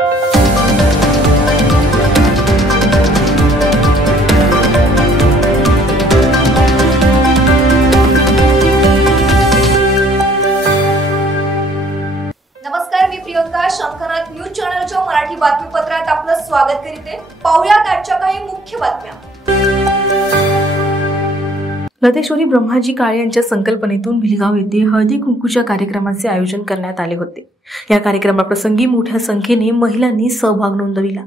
नमस्कार, मी प्रियंका शंकरनाथ न्यूज चॅनलच्या मराठी बातमीपत्रात आपलं स्वागत करते। पाहुयात आजच्या काही मुख्य बातम्या। लतेश्वरी ब्रह्माजी काळे यांच्या संकल्पनेतून भिलगाव येथे हळदी कुंकूच्या कार्यक्रमाचे आयोजन करण्यात आले होते। या कार्यक्रमाप्रसंगी मोठ्या संख्येने महिलांनी सहभाग नोंदविला।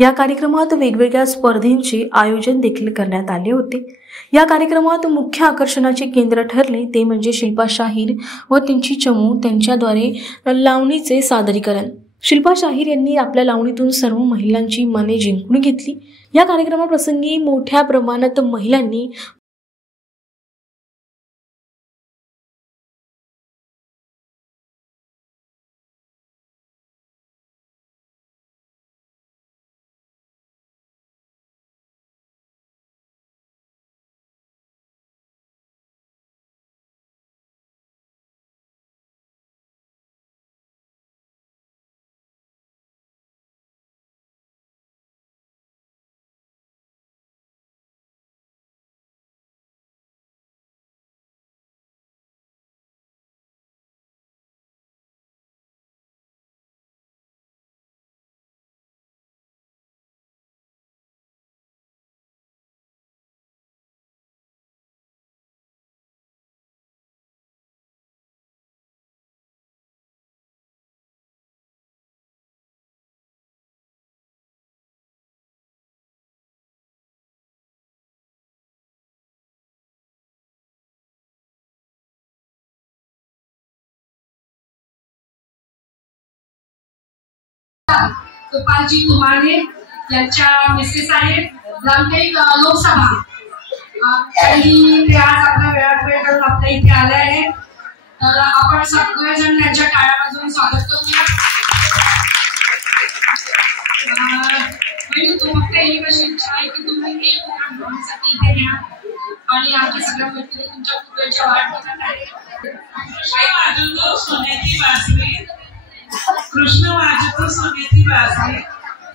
या कार्यक्रमात वेगवेगळ्या स्पर्धेंचे आयोजन देखील करण्यात आले होते। या कार्यक्रमात मुख्य आकर्षणाचे केंद्र ठरले ते म्हणजे शिल्पा शाहीर व त्यांची चमू त्यांच्याद्वारे लावणीचे सादरीकरण। शिल्पा शाहीर यांनी आपल्या लावणीतून सर्व महिलांची मने जिंकून घेतली। या कार्यक्रमाप्रसंगी मोठ्या प्रमाणात महिलांनी गोपालजी तुमाने यांच्या मिसेस आहेत रामटेक लोकसभा आणि ते आज आपल्या वेळात वेळ काढून आपल्या इथे आले आहेत। तर आपण सगळेजण त्यांच्या टाळ्या वाजवून स्वागत करूया। म्हणजे तू फक्त एक अशी इच्छा आहे की तुम्ही एक साठी इथे या आणि आमच्या सगळ्या मैत्रिणी तुमच्या पुढच्या वाट बघत आहेत। सोन्याची बासरी कृष्ण वाजतो सोन्याची बासरी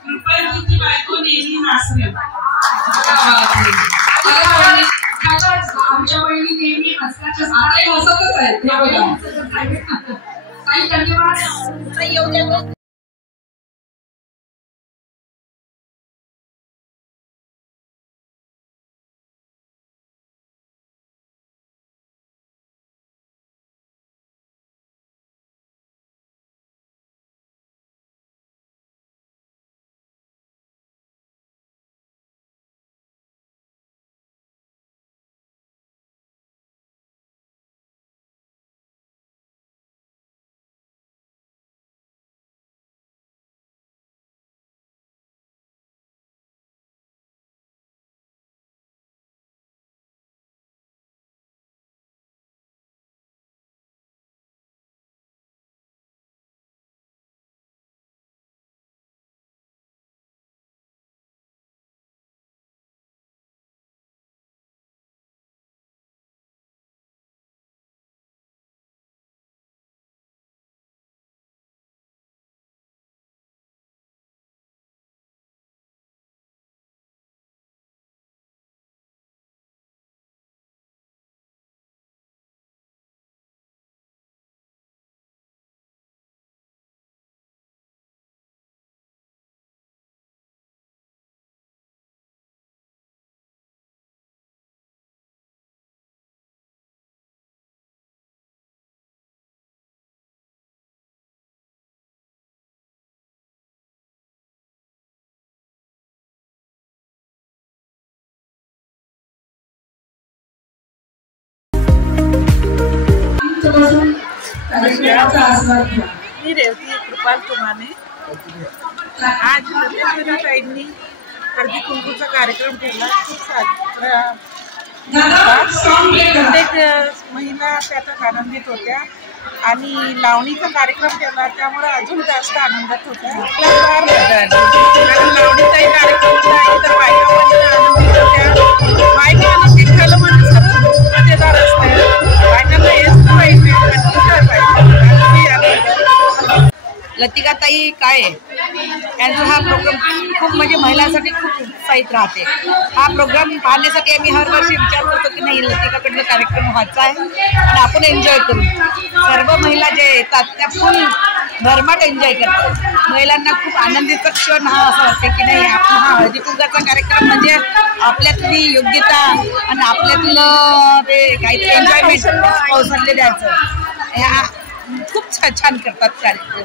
कृपाची बायको नेहमी नाचते। आमच्या वहिनी नेहमी हसण्याच्या सारे हसतच आहेत। धन्यवाद। मी रेवती कृपाल तुमाने आज लतेश्वरी ताईंनी हळदी कुंकूचा कार्यक्रम केला। प्रत्येक महिला त्याच्यात आनंदित होत्या आणि लावणीचा कार्यक्रम केला त्यामुळे अजून जास्त आनंदात होत्या। फार मजा आली कारण लावणीचाही कार्यक्रम होता तर बायका आनंदित होत्या। बायका आनंदित झालं म्हणजे सर्व मजेदार असते। बायकांना हेच पाहिजे। लतिका ताई काळे त्यांचा हा प्रोग्राम खूप म्हणजे महिलांसाठी खूप उत्साहित राहते. हा प्रोग्राम पाहण्यासाठी आम्ही हर वर्षी विचार करतो की नाही लतिकाकडनं कार्यक्रम व्हायचा आहे आणि आपण एन्जॉय करू. सर्व महिला जे येतात त्या फुल भरमाट एन्जॉय करतात. महिलांना खूप आनंदीचा क्षण हा असं वाटते की नाही आपण हा हळदी कुंकाचा कार्यक्रम म्हणजे आपल्यातली योग्यता आणि आपल्यातलं ते काहीतरी एन्जॉयमेंट कौशल्य द्यायचं. ह्या खूप छान करतात कार्यक्रम.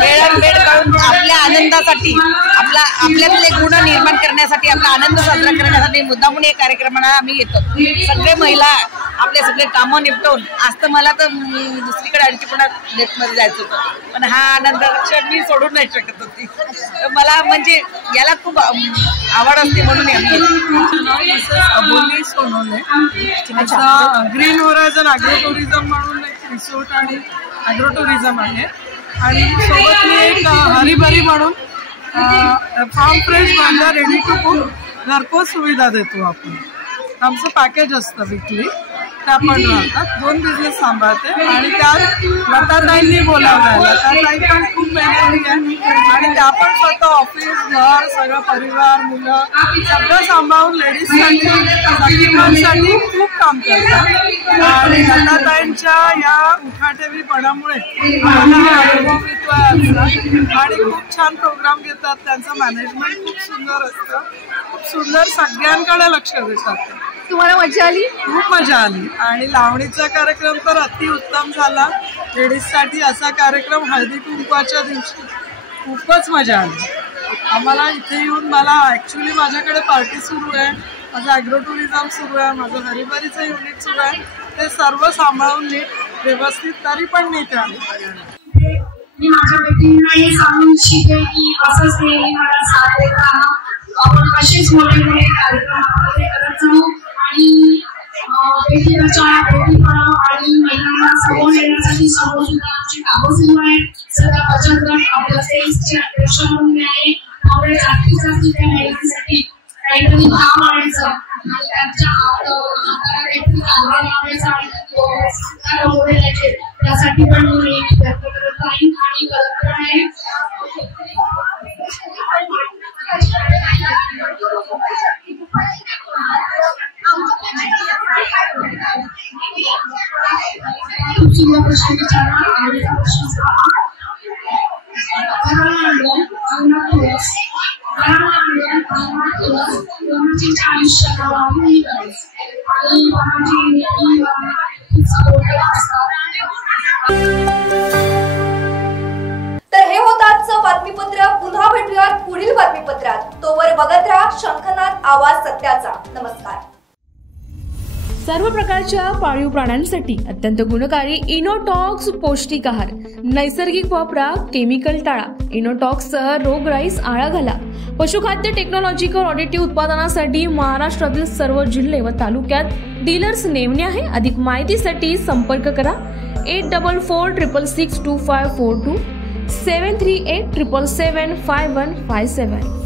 वेळ काढून आपल्या आनंदासाठी आपल्यातले गुण निर्माण करण्यासाठी आपला आनंद साजरा करण्यासाठी मुद्दामून या कार्यक्रमाला आम्ही येतो. सगळे महिला आपले सगळे कामं निपटवून आज तर मला तर दुसरीकडे आणखी पुन्हा डेटमध्ये जायचं होतं पण हा आनंदाचा क्षण मी सोडून नाही शकत होती. तर मला म्हणजे याला खूप आवड असते म्हणून आम्ही अबोली Sonawane. Green horizon agro tourism म्हणून एक रिसोर्ट आणि ॲग्रो टुरिझम आहे आणि सोबत मी एक हरिभरी म्हणून फार्म फ्रेश भाज्या रेडी टू कुक घरपोच सुविधा देतो. आपण आमचं पॅकेज असतं विकली त्या पण राहतात. 2 बिझनेस सांभाळते आणि त्यात लताताईंनी बोलावलं. लताताई पण खूप मेहनती आहे आणि त्या पण स्वतः ऑफिस घर सगळं परिवार मुलं सगळं सांभाळून लेडीजसाठी खूप काम करतात. आणि लताताईंच्या या उठाठेवीपणामुळे मला अनुभवित्व असतात आणि खूप छान प्रोग्राम घेतात. त्यांचं मॅनेजमेंट खूप सुंदर असतं. खूप सुंदर सगळ्यांकडे लक्ष देतात. तुम्हाला मजा आली? खूप मजा आली आणि लावणीचा कार्यक्रम तर अतिउत्तम झाला. लेडीजसाठी असा कार्यक्रम हळदी कुंकवाच्या दिवशी खूपच मजा आली. आम्हाला इथे येऊन मला ॲक्च्युली माझ्याकडे पार्टी सुरू आहे, माझं ॲग्रो टुरिझम सुरू आहे, माझं हरिभरीचं युनिट सुरू आहे. ते सर्व सांभाळून नीट व्यवस्थित तरी पण नीट आले. मी माझ्या मैत्रिणींनाही सांगून इच्छिते की असंच नेहमी मला साथ देत राहा. आपण असेच मोठे मोठे कार्यक्रम करत जाऊ आणि बेटी बचाव बेटी पढाव आणि महिलांना समोर येण्यासाठी समोर सुद्धा आमची कामं सुरू आहेत. सध्या बचत गट आपल्या सेल्सचे अध्यक्ष म्हणून आहे. त्यामुळे जास्तीत जास्त त्या महिलांसाठी काहीतरी काम आणायचं आणि त्यांच्या हाताला काहीतरी आव्हान लावायचं आणि त्यासाठी पण मी व्यक्त करत राहीन आणि करत आहे. खूप सुंदर प्रश्न विचारला. आवडीचा प्रश्न तर हे होतं आजचं बातमीपत्र. पुन्हा भेटूयात पुढील बातमीपत्रात. तोवर बघत राहा शंखनाद आवाज सत्याचा. नमस्कार. सर्व प्रकारच्या पाळीव प्राण्यांसाठी अत्यंत गुणकारी इनोटॉक्स पौष्टिक आहार. नैसर्गिक वापरा, केमिकल टाळा. इनोटॉक्ससह रोगराईस आळा घाला. पशुखाद्य टेक्नॉलॉजिकल ऑडिटिव्ह उत्पादनासाठी महाराष्ट्रातील सर्व जिल्हे व तालुक्यात डीलर्स नेमणे आहे. अधिक माहितीसाठी संपर्क करा 8446625542 738775157.